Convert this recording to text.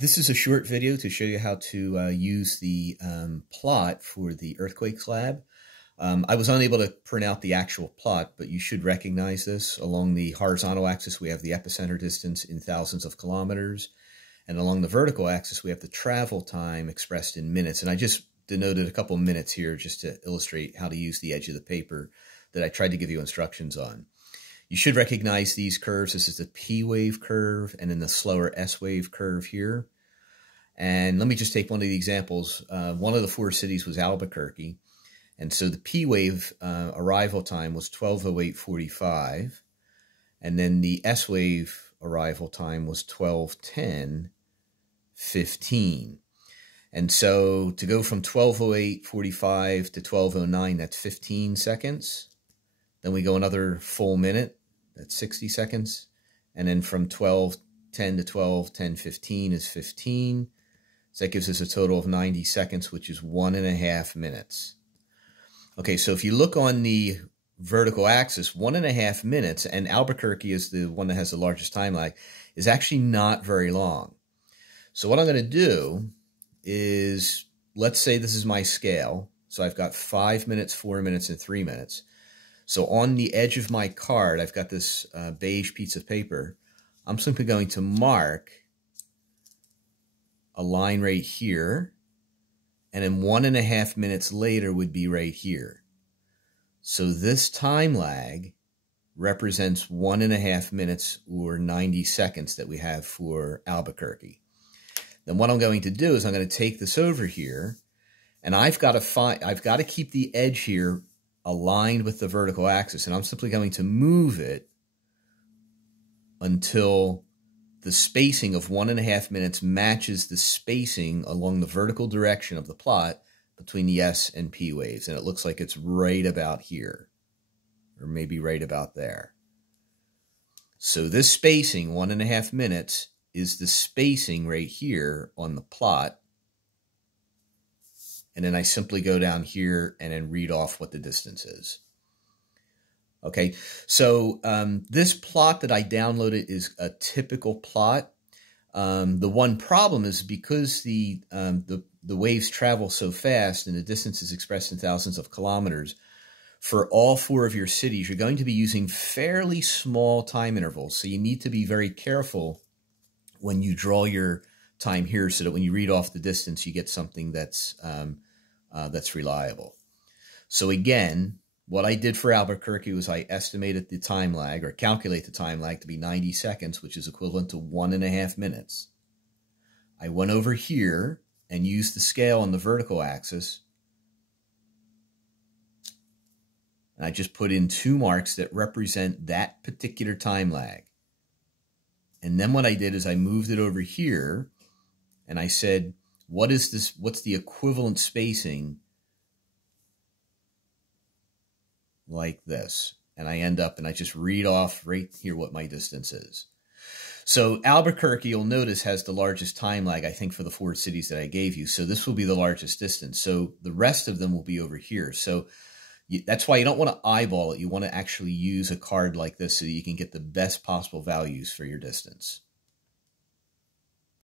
This is a short video to show you how to use the plot for the earthquakes lab. I was unable to print out the actual plot, but you should recognize this. Along the horizontal axis, we have the epicenter distance in thousands of kilometers. And along the vertical axis, we have the travel time expressed in minutes. And I just denoted a couple of minutes here just to illustrate how to use the edge of the paper that I tried to give you instructions on. You should recognize these curves. This is the P wave curve and then the slower S wave curve here. And let me just take one of the examples. One of the four cities was Albuquerque. And so the P wave arrival time was 12:08:45. And then the S wave arrival time was 12:10:15. And so to go from 12:08:45 to 12:09, that's 15 seconds. Then we go another full minute, that's 60 seconds. And then from 12:10 to 12:10:15 is 15. So that gives us a total of 90 seconds, which is 1.5 minutes. Okay, so if you look on the vertical axis, 1.5 minutes, and Albuquerque is the one that has the largest time lag, is actually not very long. So what I'm going to do is, let's say this is my scale. So I've got 5 minutes, 4 minutes, and 3 minutes. So on the edge of my card, I've got this beige piece of paper. I'm simply going to mark a line right here, and then 1.5 minutes later would be right here. So this time lag represents 1.5 minutes or 90 seconds that we have for Albuquerque. Then what I'm going to do is I'm going to take this over here, and I've got to keep the edge here aligned with the vertical axis, and I'm simply going to move it until the spacing of 1.5 minutes matches the spacing along the vertical direction of the plot between the S and P waves. And it looks like it's right about here, or maybe right about there. So this spacing, 1.5 minutes, is the spacing right here on the plot. And then I simply go down here and then read off what the distance is. Okay, so this plot that I downloaded is a typical plot. The one problem is because the waves travel so fast and the distance is expressed in thousands of kilometers, for all four of your cities, you're going to be using fairly small time intervals. So you need to be very careful when you draw your time here so that when you read off the distance, you get something that's reliable. So again, what I did for Albuquerque was I estimated the time lag, or calculate the time lag, to be 90 seconds, which is equivalent to 1.5 minutes. I went over here and used the scale on the vertical axis, and I just put in 2 marks that represent that particular time lag. And then what I did is I moved it over here, and I said, what's the equivalent spacing like this? And I end up, and I just read off right here what my distance is. So Albuquerque, you'll notice, has the largest time lag, I think, for the 4 cities that I gave you. So this will be the largest distance. So the rest of them will be over here. So that's why you don't want to eyeball it. You want to actually use a card like this so that you can get the best possible values for your distance.